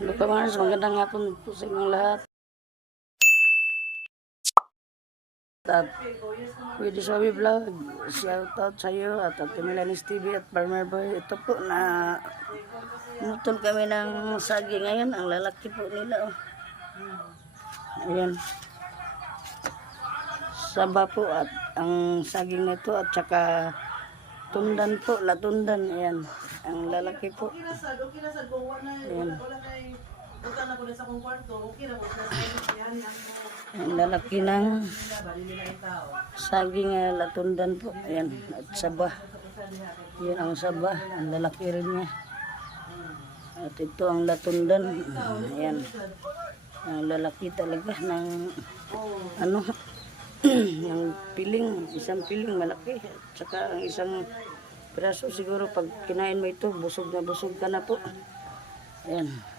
Hello Kamars, magandang hapon po sa inyong lahat. At pwede sa vlog, shout out sa iyo at Milanis TV at Farmer Boy. Ito po na mutol kami ng saging ngayon. Ang lalaki po nila. Oh. Ayan. Saba po at ang saging nito at saka tundan po, latundan. Ayan. Ang lalaki po. Ayan. Ang lalaki ng saging latundan po. Ayan. At saba. Yan ang saba. Ang lalaki rin niya. At ito ang latundan. Ayan. Ang lalaki talaga ng ano ng piling. Isang piling malaki. At saka ang isang piraso siguro pag kinain mo ito, busog na busog ka na po. Ayan.